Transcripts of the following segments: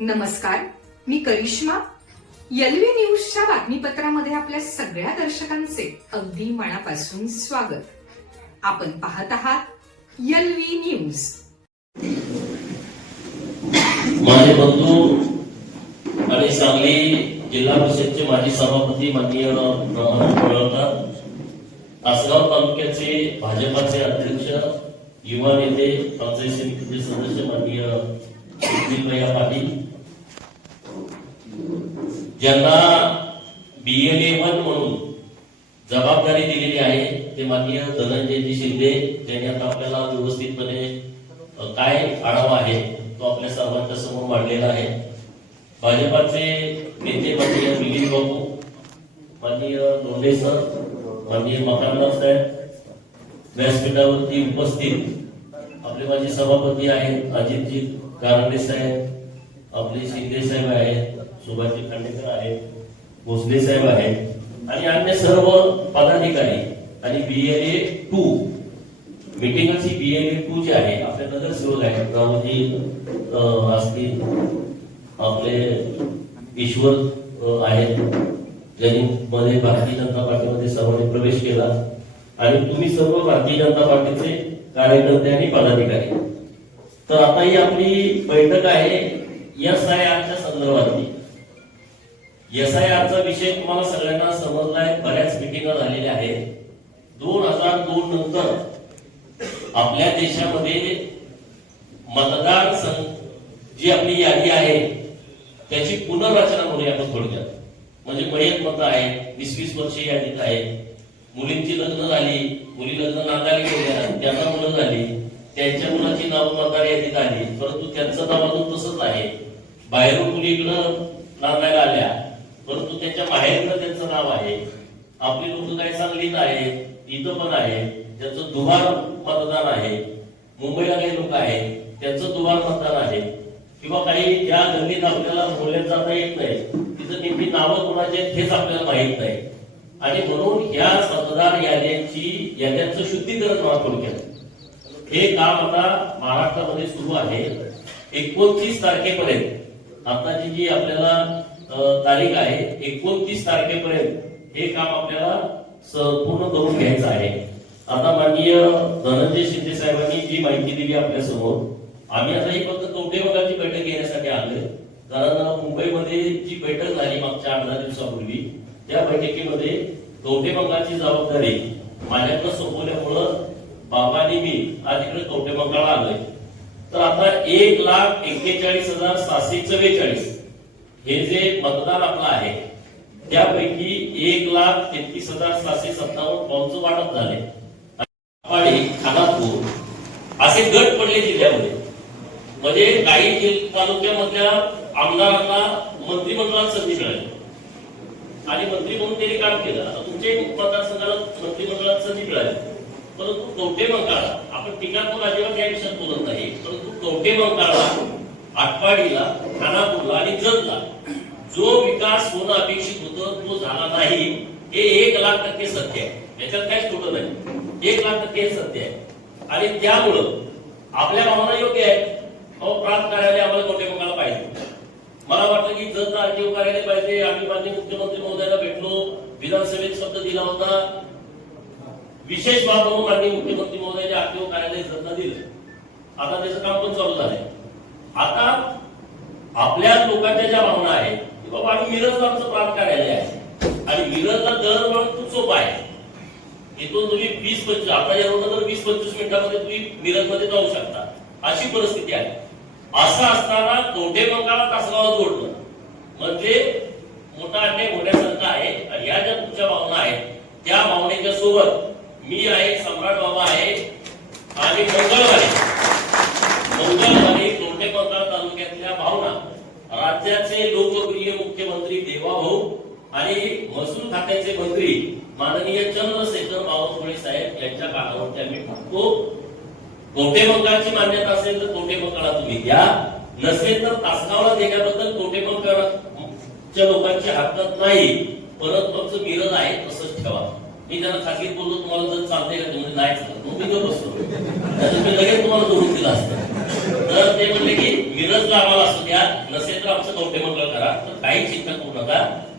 नमस्कार, मी करिश्मा. एलव्ही न्यूजच्या बातमीपत्रामध्ये आपल्या सगळ्या दर्शकांचे अगदी मनापासून स्वागत. आपण पाहत आहात एलव्ही न्यूज. माझे बंधू आणि सांगली जिल्हा परिषदचे माजी सभापती माननीय पडळकर, तासगाव तालुक्याचे भाजपाचे अध्यक्ष, युवा नेते, पंचायत समितीचे सदस्य माननीय सुनीलभाई पाटील, ज्यांना BLA-1 म्हणून जबाबदारी दिलेली आहे ते माननीय धनंजयजी शिंदे, ज्यांनी आता आपल्याला व्यवस्थितपणे काय आढावा आहे तो आपल्या सर्वांच्या समोर मांडलेला आहे. भाजपाचे नेते माननीय मिलिंद बाबू, माननीय लोंढे सर, माननीय मकानदार साहेब, व्यासपीठावरती उपस्थित आपले माजी सभापती आहेत अजितजी गारंडे साहेब, आपले शिंदे साहेब आहेत, सुभाषजी खांडेकर आहेत, भोसले साहेब आहेत आणि अन्य सर्व पदाधिकारी आणि BLA-2 मीटिंगची BLA-2 जे आहे आपले नगरसेवक आहेत, रावजी असतील, आपले ईश्वर आहेत, ज्यांनी मध्ये भारतीय जनता पार्टीमध्ये सर्वांनी प्रवेश केला आणि तुम्ही सर्व भारतीय जनता पार्टीचे कार्यकर्ते आणि पदाधिकारी. तर आता ही आपली बैठक आहे SIRच्या संदर्भातली. SIRचा विषय तुम्हाला सगळ्यांना समजलाय, बऱ्याच मिटिंगा झालेल्या आहेत. 2002 नंतर आपल्या देशामध्ये मतदार जी आपली यादी आहे त्याची पुनर्रचना म्हणूया आपण थोडक्यात. म्हणजे मयत मत आहे, 20-20 वर्षे यादीत आहे, मुलींची लग्न झाली, मुली लग्न नांदायला गेल्या, त्यांना मुलं झाली, त्यांच्या मुलाची नाव मतदार यादीत आली, परंतु त्यांचं नाव अजून तसंच आहे. बाहेरून मुलीकडं नांदायला आल्या परंतु त्यांच्या माहेरनं त्यांचं नाव आहे. आपली लोक काय सांगलीत आहेत, इथं पण आहे, त्यांचं दुबार मतदान आहे. मुंबईला काही लोक आहेत त्यांचं दुबार मतदान आहे. किंवा काही ज्या गल्लीत आपल्याला बोलण्यात जाता येत नाही तिथं नेमकी नावं कोणाची आहेत हेच आपल्याला माहित नाही. आणि म्हणून या मतदार याद्यांचं शुद्धीकरण थोडक्यात हे काम आता महाराष्ट्रामध्ये सुरू आहे. 29 तारखेपर्यंत आताची जी आपल्याला तारीख आहे 29 तारखेपर्यंत हे काम आपल्याला पूर्ण करून घ्यायचं आहे. आता माननीय धनंजय शिंदे साहेबांनी जी माहिती दिली आपल्या समोर, आम्ही आता ही फक्त कवठेमंकाळची बैठक घेण्यासाठी आलोय. कारण मुंबईमध्ये जी बैठक झाली मागच्या 18 दिवसापूर्वी त्या बैठकीमध्ये कवठेमंकाळची जबाबदारी माझ्याकडे सोपवल्यामुळं बाबांनी मी आज इकडे कवठेमंकाळला आलोय. तर आता 1,41,744 हे जे मतदान आपलं आहे त्यापैकी 1,33,757 फॉर्मचं वाटप झाले. खानापूर असे गट पडले जिल्ह्यामध्ये. म्हणजे काही तालुक्यामधल्या आमदारांना मंत्रिमंडळात संधी मिळाली आणि मंत्री म्हणून त्यांनी काम केलं. आता तुमच्या मतदारसंघाला मंत्रिमंडळात संधी मिळाली, परंतु कवठेमंकाळला आपण टीकात्मक अजिबात या विषयात बोलत नाही, परंतु कवठेमंकाळला, आटपाडीला, खानापूरला आणि जतला जो विकास होणं अपेक्षित होतं तो झाला नाही. हे 1,00,000% सत्य आहे, याच्यात काहीच खोटं नाही. 1,00,000% सत्य आहे. आणि त्यामुळं आपल्या भावना योग्य आहेत. प्रांत कार्यालय आम्हाला कवठेमंकाळला पाहिजे. मला वाटतं की जत आरटीओ कार्यालय पाहिजे. आम्ही माननीय मुख्यमंत्री महोदयाला भेटलो, विधानसभेत शब्द दिला होता, विशेष बाब म्हणून माननीय मुख्यमंत्री महोदयाने आरटीओ कार्यालय जतला दिलं. आता त्याचं काम पण चालू झालंय. आता आपल्या लोकांच्या ज्या भावना आहेत की बाबा आम्ही मिरजला आमचं प्रांत कार्यालय आहे आणि मिरजला दळणवळण खूप सोपं आहे. इथून तुम्ही 20-25 आता या रोडवर 20-25 मिनिटांमध्ये तुम्ही मिरजमध्ये जाऊ शकता, अशी परिस्थिती आहे. असं असताना कवठेमंकाळला तासगावाला जोडलं म्हणजे मोठा अन्याय होण्यासारखा आहे. आणि या ज्या तुमच्या भावना आहेत त्या भावनेच्या सोबत मी आहे, सम्राट बाबा आहे आणि मंगळवारी कवठेमंकाळ तालुक्यातल्या भावना राज्याचे लोकप्रिय मुख्यमंत्री देवाभाऊ आणि महसूल खात्याचे मंत्री माननीय चंद्रशेखर बावनकुळे साहेब यांच्या कानावरती आम्ही टाकतो. कवठेमंकाळची मान्यता असेल तर कवठेमंकाळला तुम्ही द्या, नसेल तर तासगावला देण्याबद्दल कवठेमंकाळच्या लोकांची हरकत नाही. परत फक्त मिरज आहे तसंच ठेवा. मी त्यांना खासगीत बोललो तुम्हाला जर चालतंय का, तुम्ही नाही चालत, मग मी बसतो, मी लगेच तुम्हाला जोडून दिला असतं. तर ते म्हणले की मिरजला आम्हाला असू द्या, नसेल तर आमचं कवठे मंगळ करा. तर काही चिंता करू नका,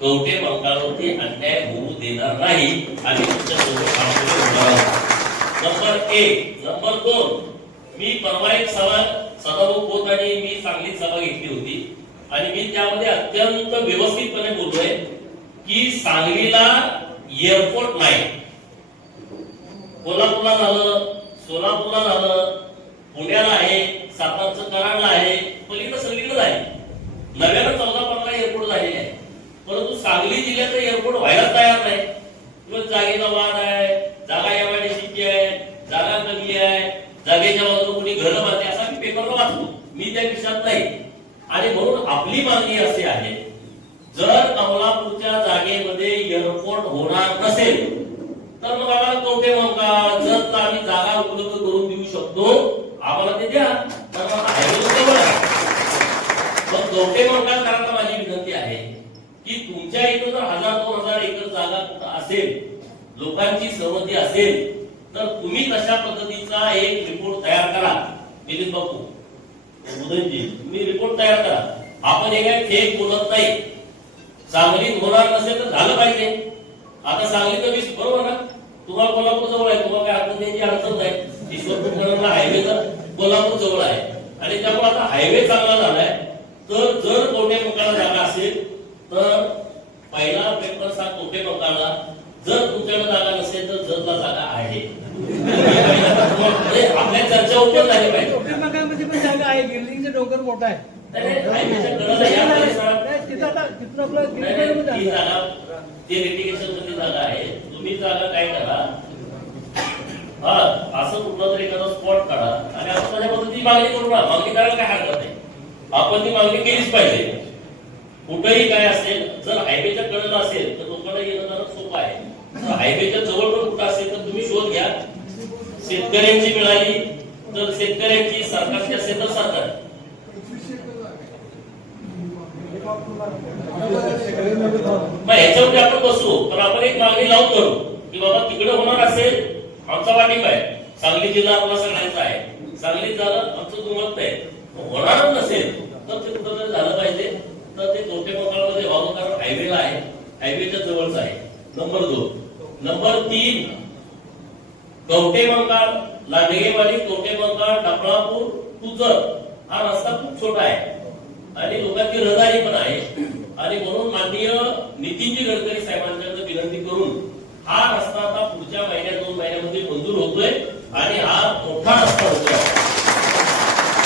कवठे मंगळावरती अन्याय होऊ देणार नाही. आणि तुमच्यासोबत होणार आहोत. नंबर 1. नंबर 2, मी परवा एक सदाभाऊ खोत आणि मी सांगलीत सभा घेतली होती आणि मी त्यामध्ये अत्यंत व्यवस्थितपणे बोललोय की सांगलीला एअरपोर्ट नाही. कोल्हापूरला झालं, सोलापूरला झालं, पुण्याला आहे, सातारचं कराडला आहे, पलीकडे सगळीकडे आहे. नव्यानं 14-15 एअरपोर्ट झालेले आहे. परंतु सांगली जिल्ह्याचं एअरपोर्ट व्हायलाच तयार नाही. किंवा जागेचा वाद आहे, जागा एमआयडीसीची आहे, जागा कमी आहे, जागेच्या बाजूला कोणी घरं बांधली, असा मी पेपरला वाचतो. मी त्या विषयात नाही. आणि म्हणून आपली मागणी अशी आहे, जर कमलापूरच्या जागेमध्ये एअरपोर्ट होणार नसेल तर मग आम्हाला कवठे मंगळ जर आम्ही जागा उपलब्ध करून देऊ शकतो, आम्हाला ते द्या. तर कवठे मंगळ करायला माझी विनंती आहे की तुमच्या इथं जर 1000-2000 एकर जागा कुठं असेल, लोकांची सहमती असेल, तर तुम्ही तशा पद्धतीचा एक रिपोर्ट तयार करा. मिलिंद बापू, उदयजी, तुम्ही रिपोर्ट तयार करा. आपण हे काय फेक बोलत नाही. सांगलीत होणार नसेल तर झालं पाहिजे. आता सांगली तर बरोबर ना, तुम्हाला कोल्हापूर जवळ आहे, तुम्हाला काय अडचण द्यायची अडचण नाही. ईश्वरपूर हायवे तर कोल्हापूर जवळ आहे आणि त्यामुळे आता हायवे चांगला झालाय. तर जर कवठे मंगळाला जागा असेल तर पहिला पेपर सांग कवठे मंगळाला. जर तुमच्याकडे जागा नसेल तर जतला जागा आहे. आपल्या चर्चा ओपन झाली पाहिजे. कवठे मंगळामध्ये पण जागा आहे, गिरलिंगचं डोंगर मोठा आहे. जागा आहे. तुम्ही जागा काय करा, हा असं कुठला तरी एखादा स्पॉट काढा आणि आपण त्याच्या पद्धतीने मागणी करू नका. मागणी करायला काय हरकत नाही, आपण ती मागणी केलीच पाहिजे. कुठेही काय असेल, जर हायवेच्या कडेला असेल तर लोकांना येणं जाणं सोपं आहे. हायवेच्या जवळ पण कुठं असेल तर तुम्ही शोध घ्या. शेतकऱ्यांची मिळाली तर शेतकऱ्यांची, सरकारची असेल तर सरकार. मग ह्याच्यावरती आपण बसू, पण आपण एक मागणी लावून करू की बाबा तिकडे होणार असेल, आमचा वाटिंबा आहे. सांगली जिल्हा आपला सगळ्यांचा आहे, सांगलीत झालं आमचं दुमत आहे. होणारच नसेल तर ते कुठंतरी झालं पाहिजे. तर ते कवठे मंगळामध्ये व्हावं, कारण हायवेला आहे, हायवेच्या जवळच आहे. नंबर 2. नंबर 3, कवठे मंगळ, लांडगेवाडी, कवठे मंगळ, डफळापूर, तुजर हा रस्ता खूप छोटा आहे आणि लोकांची रहदारी पण आहे. आणि म्हणून माननीय नितीनजी गडकरी साहेबांच्याकडे विनंती करून हा रस्ता आता पुढच्या महिन्यात 2 महिन्यामध्ये मंजूर होतोय आणि हा मोठा रस्ता होतोय,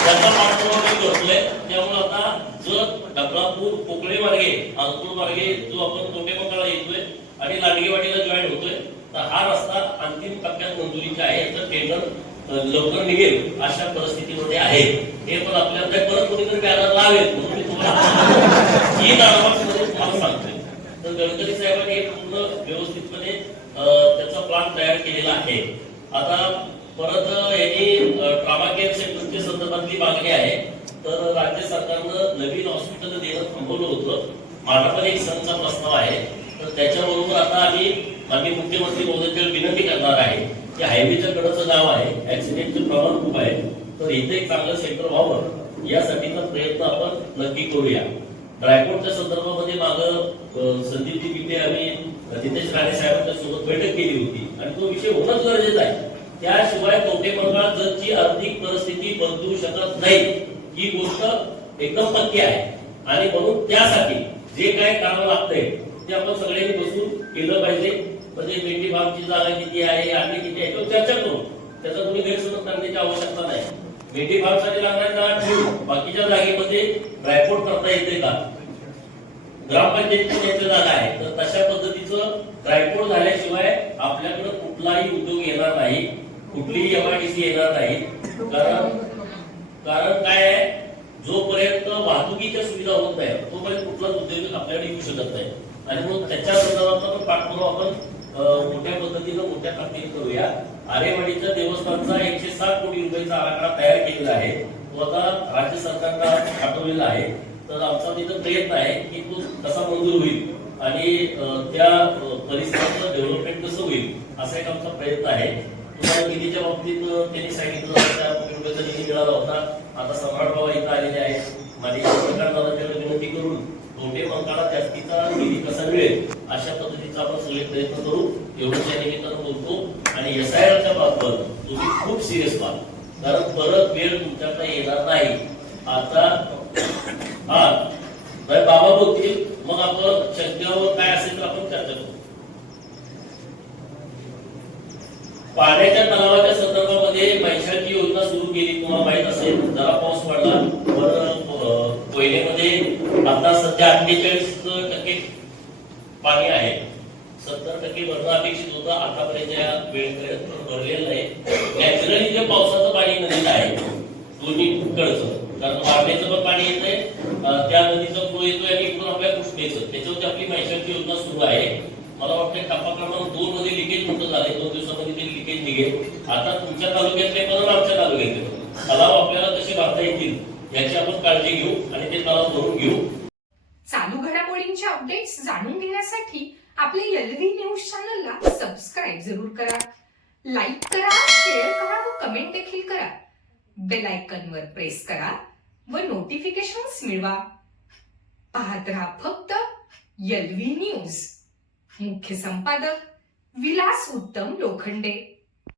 त्याचा पाठपुरावा मी करतोय. त्यामुळे आता जर डफळापूर, कोकळे मार्गे, आंतूर मार्गे जो आपण कवठे मंगळाला येतोय आणि लांडगेवाडीला जॉईन होतोय, तर हा रस्ता अंतिम टप्प्यात मंजुरीचा आहे. याचं टेंडर लवकर निघेल अशा परिस्थितीमध्ये आहे. हे पण आपल्याला परत कोणीतरी बॅनर लावेल म्हणून मी तुम्हाला सांगतोय. तर गडकरी साहेबांनी हे पूर्ण व्यवस्थितपणे त्याचा प्लॅन तयार केलेला आहे. आता परत यांनी ट्रॉमा केअर सेंटरच्या संदर्भातली मागणी आहे. तर राज्य सरकारनं नवीन हॉस्पिटल देणं थांबवलं होतं. माझा पण एक संचा प्रस्ताव आहे. तर त्याच्याबरोबर आता आम्ही माननीय मुख्यमंत्री महोदयांकडे विनंती करणार आहे की हायवेच्या कडचं गाव आहे, ऍक्सिडेंटचं प्रमाण खूप आहे, तर इथे एक चांगलं सेंटर व्हावं यासाठीचा प्रयत्न आपण नक्की करूया. ड्रायपोर्टच्या संदर्भामध्ये मागं संदीपजी पिटे आम्ही जितेश राणे साहेबांच्या सोबत बैठक केली होती आणि तो विषय होणंच गरजेचं आहे. त्याशिवाय कवठे मंगळ जतची आर्थिक परिस्थिती बदलू शकत नाही ही गोष्ट एकदम पक्की आहे. आणि म्हणून त्यासाठी जे काय करावं लागतंय ते आपण सगळ्यांनी बसून केलं पाहिजे. म्हणजे मेंढी फार्मची जागा किती आहे, आम्ही किती आहे, याच्यावर चर्चा करू. त्याचा कोणी गैरसमज करण्याची आवश्यकता नाही. मेंढी फार्मसाठी लागणारी जागा ठेवू, बाकीच्या जागेमध्ये ड्रायपोर्ट करता येते का, ग्रामपंचायतीची जागा आहे तर तशा पद्धतीचं ड्रायपोर्ट झाल्याशिवाय आपल्याकडे कुठलाही उद्योग येणार नाही, कुठलीही एमआयडीसी येणार नाही. कारण काय आहे, जोपर्यंत वाहतुकीच्या सुविधा होत नाही तोपर्यंत कुठलाच उद्योग आपल्याकडे येऊ शकत नाही. आणि मग त्याच्या संदर्भात पण पाठपुरावा आपण मोठ्या पद्धतीनं मोठ्या ताकदीने करूया. आरेवाडीच्या देवस्थानचा 160 कोटी रुपयाचा आराखडा तयार केलेला आहे, तो आता राज्य सरकारला पाठवलेला आहे. तर आमचा तिथं प्रयत्न आहे की तो कसा मंजूर होईल आणि त्या परिसराचं डेव्हलपमेंट कसं होईल असा एक आमचा प्रयत्न आहे. तुम्हाला निधीच्या बाबतीत त्यांनी सांगितलं 4 कोटी रुपयाचा निधी मिळाला होता. आता सम्राट बाबा इथं आलेले आहेत. माझी पत्रकारांना विनंती करून तोटे पंखाला जास्तीचा निधी कसा मिळेल अशा पद्धतीचा आपण सगळे प्रयत्न करू एवढं त्या निमित्तानं बोलतो. आणि SIRच्या बाबत तुम्ही खूप सिरियस व्हा, कारण परत वेळ तुमच्याकडे येणार नाही. आता बाबा बोलतील, मग आपण शक्यवर काय असेल तर आपण चर्चा करू. पाण्याच्या तलावाच्या संदर्भामध्ये पैशाची योजना सुरू केली, तुम्हाला माहित असेल. जरा पाऊस पडला तर कोयनेमध्ये आता सध्या 48% पाणी आहे. 70% भरणं अपेक्षित होतं, आतापर्यंत या वेळेपर्यंत भरलेलं नाही. नॅचरली जे पावसाचं पाणी नदीत आहे दोन्ही कडचं, कारण वाढण्याचं पण पाणी येतंय, त्या नदीचा फ्लो येतोय आणि इकडून आपल्या कृष्णेचं, त्याच्यावरती आपली पैशाची योजना सुरू आहे. मला वाटतं टप्पा क्रमांक 2 मध्ये लिकेज मोठं झालंय, 2 दिवसामध्ये ते लिकेज निघेल. आता तुमच्या तालुक्यातले पण आमच्या तालुक्यातले तलाव आपल्याला कसे भरता येतील याची आपण काळजी घेऊ आणि ते तलाव भरून घेऊ. चालू घडामोडींचे अपडेट्स जाणून घेण्यासाठी आपल्या LV न्यूज चॅनलला सबस्क्राईब जरूर करा, लाईक करा, शेअर करा व कमेंट देखील करा. बेल आयकॉनवर प्रेस करा व नोटिफिकेशन्स मिळवा. पाहत रहा फक्त LV न्यूज. मुख्य संपादक विलास उत्तम लोखंडे.